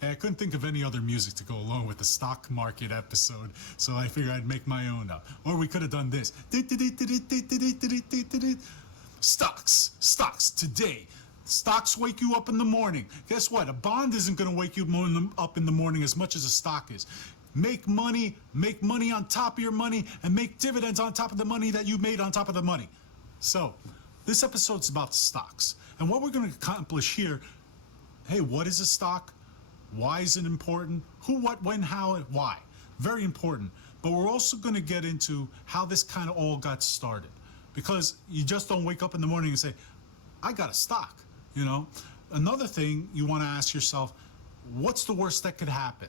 I couldn't think of any other music to go along with the stock market episode, so I figured I'd make my own up. Or we could have done this. Stocks today. Stocks wake you up in the morning. Guess what? A bond isn't going to wake you up in the morning as much as a stock is. Make money on top of your money, and make dividends on top of the money that you made on top of the money. So, this episode's about stocks. And what we're going to accomplish here, hey, what is a stock? Why is it important? Who, what, when, how, and why? Very important. But we're also going to get into how this kind of all got started. Because you just don't wake up in the morning and say, I got a stock, you know? Another thing you want to ask yourself, what's the worst that could happen?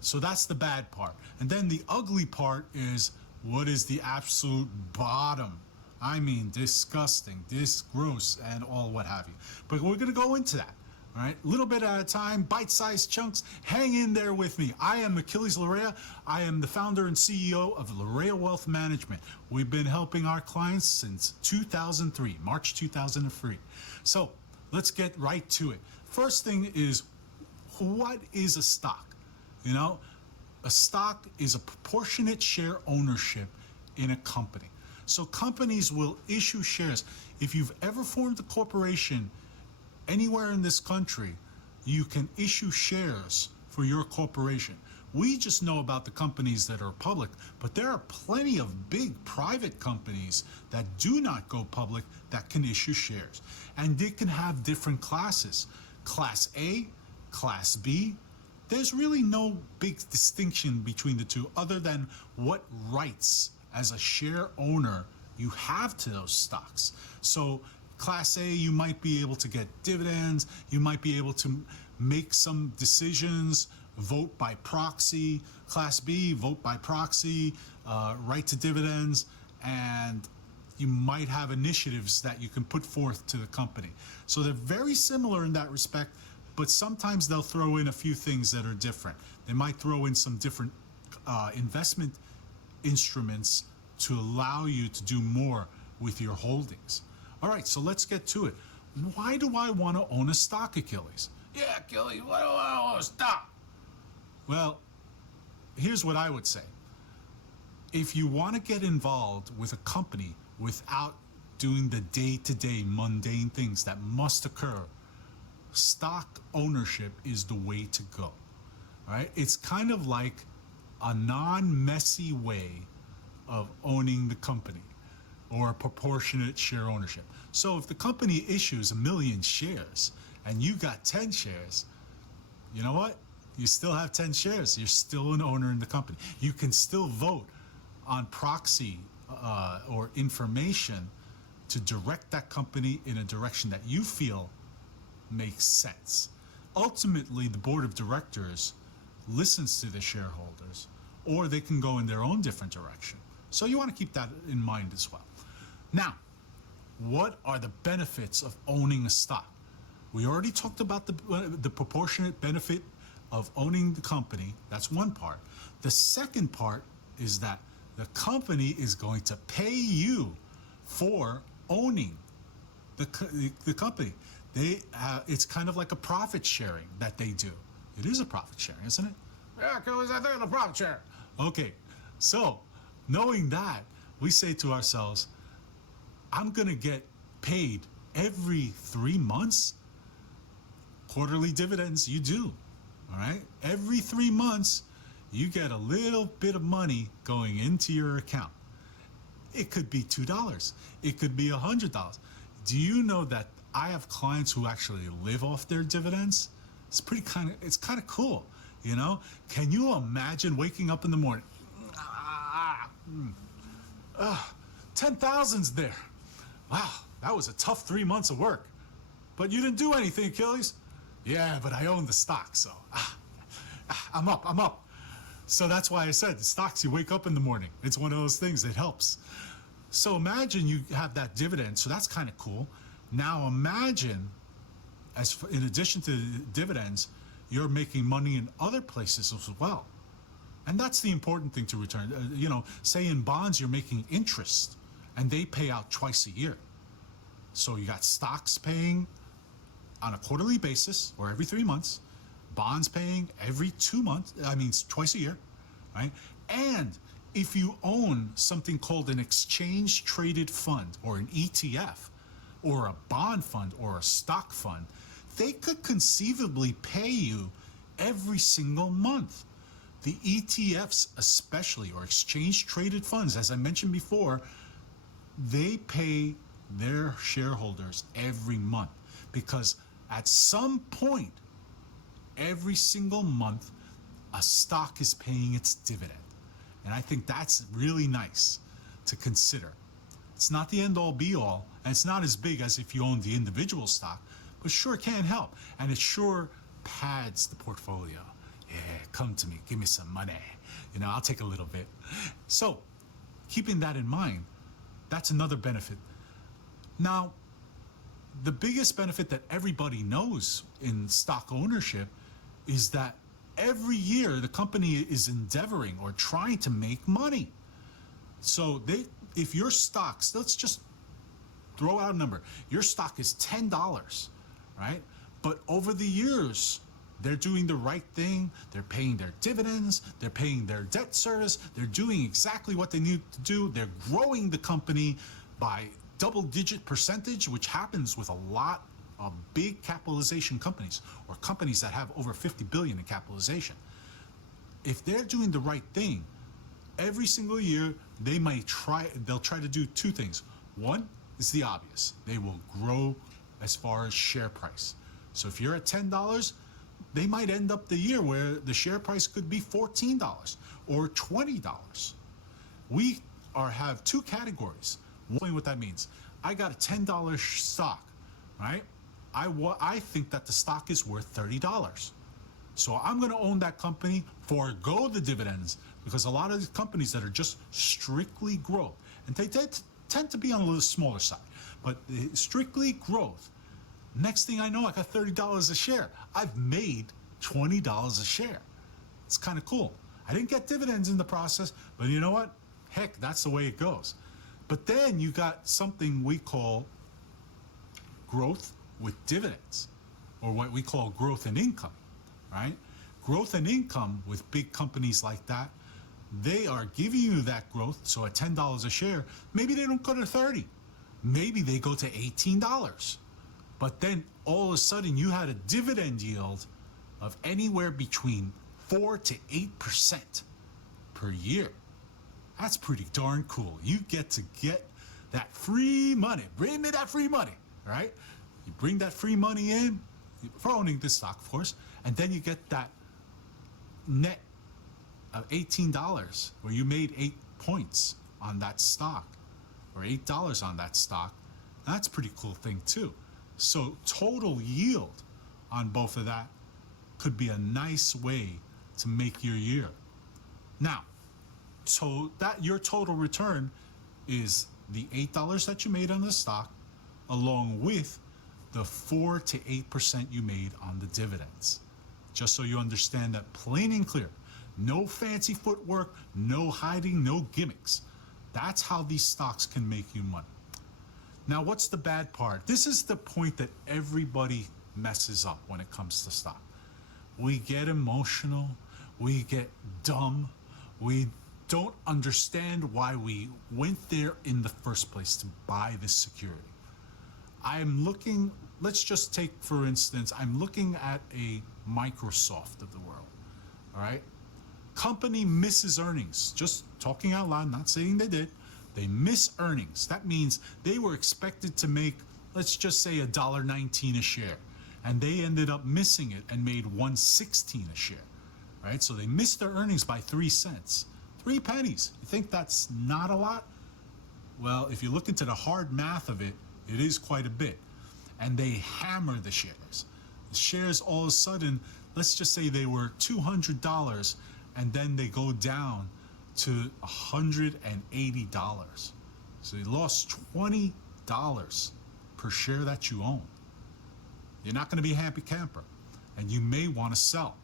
So that's the bad part. And then the ugly part is, what is the absolute bottom? I mean, disgusting, gross, and all what have you. But we're going to go into that. All right, a little bit at a time, bite-sized chunks. Hang in there with me. I am Aquiles Larrea. I am the founder and CEO of Larrea Wealth Management. We've been helping our clients since 2003, March 2003. So let's get right to it. First thing is, what is a stock? You know, a stock is a proportionate share ownership in a company. So companies will issue shares. If you've ever formed a corporation anywhere in this country, you can issue shares for your corporation. We just know about the companies that are public, but there are plenty of big private companies that do not go public that can issue shares. And they can have different classes. Class A, Class B. There's really no big distinction between the two other than what rights as a share owner you have to those stocks. So Class A, you might be able to get dividends, you might be able to make some decisions, vote by proxy. Class B, vote by proxy, right to dividends, and you might have initiatives that you can put forth to the company. So they're very similar in that respect, but sometimes they'll throw in a few things that are different. They might throw in some different investment instruments to allow you to do more with your holdings. All right, so let's get to it. Why do I want to own a stock, Achilles? Yeah, Achilles, why do I own a stock? Well, here's what I would say. If you want to get involved with a company without doing the day-to-day mundane things that must occur, stock ownership is the way to go. All right? It's kind of like a non-messy way of owning the company, or proportionate share ownership. So if the company issues 1 million shares and you got 10 shares, you know what? You still have 10 shares. You're still an owner in the company. You can still vote on proxy or information to direct that company in a direction that you feel makes sense. Ultimately, the board of directors listens to the shareholders, or they can go in their own different direction. So you want to keep that in mind as well. Now, what are the benefits of owning a stock? We already talked about the proportionate benefit of owning the company. That's one part. The second part is that the company is going to pay you for owning the company. It's kind of like a profit sharing that they do. It is a profit sharing, isn't it? Yeah, because I think it's a profit share. Okay, so knowing that, we say to ourselves, I'm going to get paid every 3 months. Quarterly dividends, you do. All right? Every 3 months, you get a little bit of money going into your account. It could be $2. It could be $100. Do you know that I have clients who actually live off their dividends? It's kind of cool, you know? Can you imagine waking up in the morning? 10,000's there. Wow, that was a tough 3 months of work. But you didn't do anything, Achilles. Yeah, but I own the stock, so I'm up. So that's why I said the stocks, you wake up in the morning. It's one of those things that helps. So imagine you have that dividend, so that's kind of cool. Now imagine, in addition to the dividends, you're making money in other places as well. And that's the important thing to return. Say in bonds, you're making interest, and they pay out twice a year. So you got stocks paying on a quarterly basis or every 3 months, bonds paying every 2 months, twice a year, right? And if you own something called an exchange traded fund or an ETF or a bond fund or a stock fund, they could conceivably pay you every single month. The ETFs especially, or exchange traded funds, as I mentioned before, they pay their shareholders every month because at some point every single month a stock is paying its dividend. And I think that's really nice to consider. It's not the end all be all, and it's not as big as if you own the individual stock, but sure can help. And it sure pads the portfolio. Yeah, come to me, give me some money. I'll take a little bit. So keeping that in mind, that's another benefit. Now, the biggest benefit that everybody knows in stock ownership is that every year the company is endeavoring or trying to make money. So if your stocks, let's just throw out a number, your stock is $10, right? But over the years, they're doing the right thing. They're paying their dividends. They're paying their debt service. They're doing exactly what they need to do. They're growing the company by double-digit percentage, which happens with a lot of big capitalization companies or companies that have over 50 billion in capitalization. If they're doing the right thing, every single year they'll try to do two things. One is the obvious. They will grow as far as share price. So if you're at $10, they might end up the year where the share price could be $14 or $20. We have two categories. One, what that means. I got a $10 stock, right? I think that the stock is worth $30. So I'm going to own that company, forego the dividends, because a lot of these companies that are just strictly growth, and they tend to be on a little smaller side, but strictly growth. Next thing I know, I got $30 a share. I've made $20 a share. It's kind of cool. I didn't get dividends in the process, but you know what? Heck, that's the way it goes. But then you got something we call growth with dividends, or what we call growth and income, right? Growth and income with big companies like that, they are giving you that growth. So at $10 a share, maybe they don't go to 30. Maybe they go to $18. But then all of a sudden you had a dividend yield of anywhere between 4 to 8% per year. That's pretty darn cool. You get that free money. Bring me that free money, right? You bring that free money in, for owning this stock, of course, and then you get that net of $18 where you made 8 points on that stock or $8 on that stock. That's a pretty cool thing too. So total yield on both of that could be a nice way to make your year. Now, so that your total return is the $8 that you made on the stock along with the 4 to 8% you made on the dividends. Just so you understand that plain and clear. No fancy footwork, no hiding, no gimmicks. That's how these stocks can make you money. Now, what's the bad part? This is the point that everybody messes up when it comes to stock. We get emotional, we get dumb, we don't understand why we went there in the first place to buy this security. I'm looking, let's just take, for instance, I'm looking at a Microsoft of the world, all right? Company misses earnings, just talking out loud, not saying they did. They miss earnings. That means they were expected to make, let's just say $1.19 a share, and they ended up missing it and made $1.16 a share, right? So they missed their earnings by 3 cents, 3 pennies. You think that's not a lot? Well, if you look into the hard math of it, it is quite a bit. And they hammer the shares. The shares all of a sudden, let's just say they were $200, and then they go down to $180. So you lost $20 per share that you own. You're not going to be a happy camper, and you may want to sell.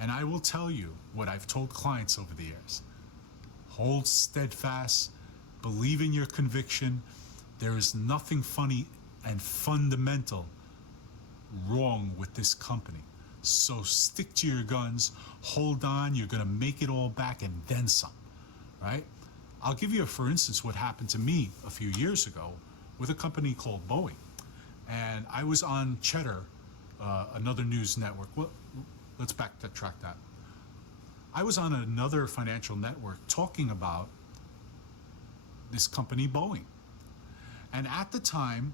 And I will tell you what I've told clients over the years. Hold steadfast, believe in your conviction. There is nothing funny and fundamental wrong with this company. So stick to your guns, hold on, you're going to make it all back and then some, right? I'll give you, for instance, what happened to me a few years ago with a company called Boeing. And I was on Cheddar, another news network. Well, let's backtrack that. I was on another financial network talking about this company, Boeing. And at the time,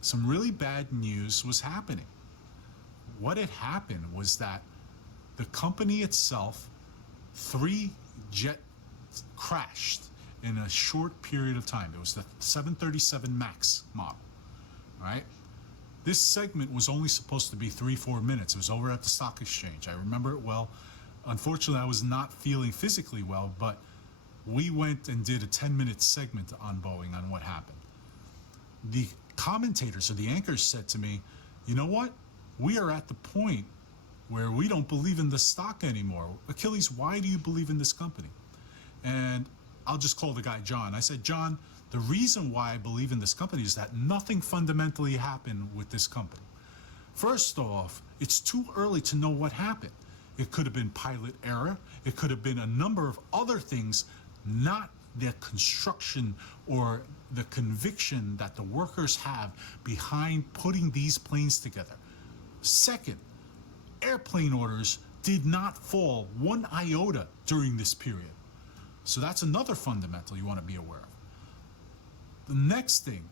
some really bad news was happening. What had happened was that the company itself, 3 jets crashed in a short period of time. It was the 737 MAX model, right? This segment was only supposed to be 3-4 minutes. It was over at the stock exchange. I remember it well. Unfortunately, I was not feeling physically well, but we went and did a 10-minute segment on Boeing on what happened. The commentators or the anchors said to me, you know what? We are at the point where we don't believe in the stock anymore. Achilles, why do you believe in this company? And I'll just call the guy John. I said, John, the reason why I believe in this company is that nothing fundamentally happened with this company. First off, it's too early to know what happened. It could have been pilot error. It could have been a number of other things, not the construction or the conviction that the workers have behind putting these planes together. Second, airplane orders did not fall 1 iota during this period. So that's another fundamental you want to be aware of. The next thing,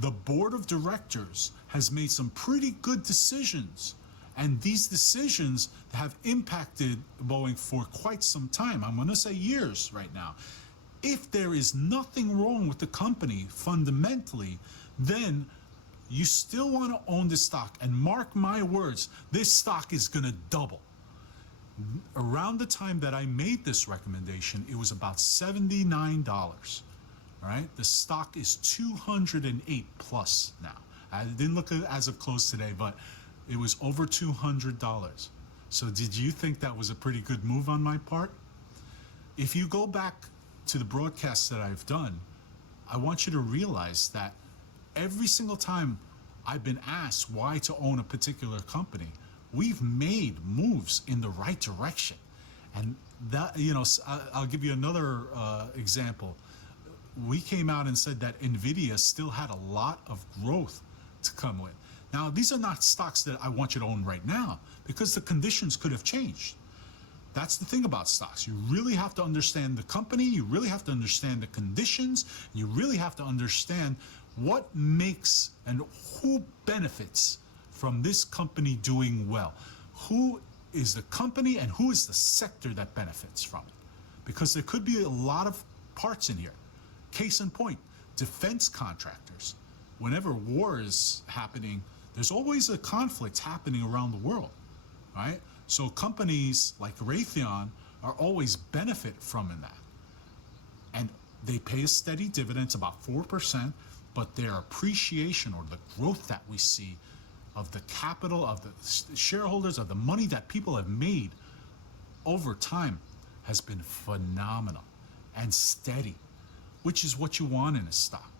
the board of directors has made some pretty good decisions, and these decisions have impacted Boeing for quite some time. I'm going to say years right now. If there is nothing wrong with the company fundamentally, then you still want to own this stock. And mark my words, this stock is going to double. Around the time that I made this recommendation, it was about $79. All right, the stock is 208 plus now. I didn't look at it as of close today, but it was over $200. So did you think that was a pretty good move on my part? If you go back to the broadcasts that I've done, I want you to realize that every single time I've been asked why to own a particular company, we've made moves in the right direction. And that, you know, I'll give you another example. We came out and said that NVIDIA still had a lot of growth to come with. Now, these are not stocks that I want you to own right now because the conditions could have changed. That's the thing about stocks. You really have to understand the company. You really have to understand the conditions. You really have to understand what makes and who benefits from this company doing well. Who is the company and who is the sector that benefits from it? Because there could be a lot of parts in here. Case in point, defense contractors. Whenever war is happening, there's always a conflict happening around the world, right? So companies like Raytheon are always benefit from in that. And they pay a steady dividend, it's about 4%, but their appreciation or the growth that we see of the capital, of the shareholders, of the money that people have made over time has been phenomenal and steady, which is what you want in a stock.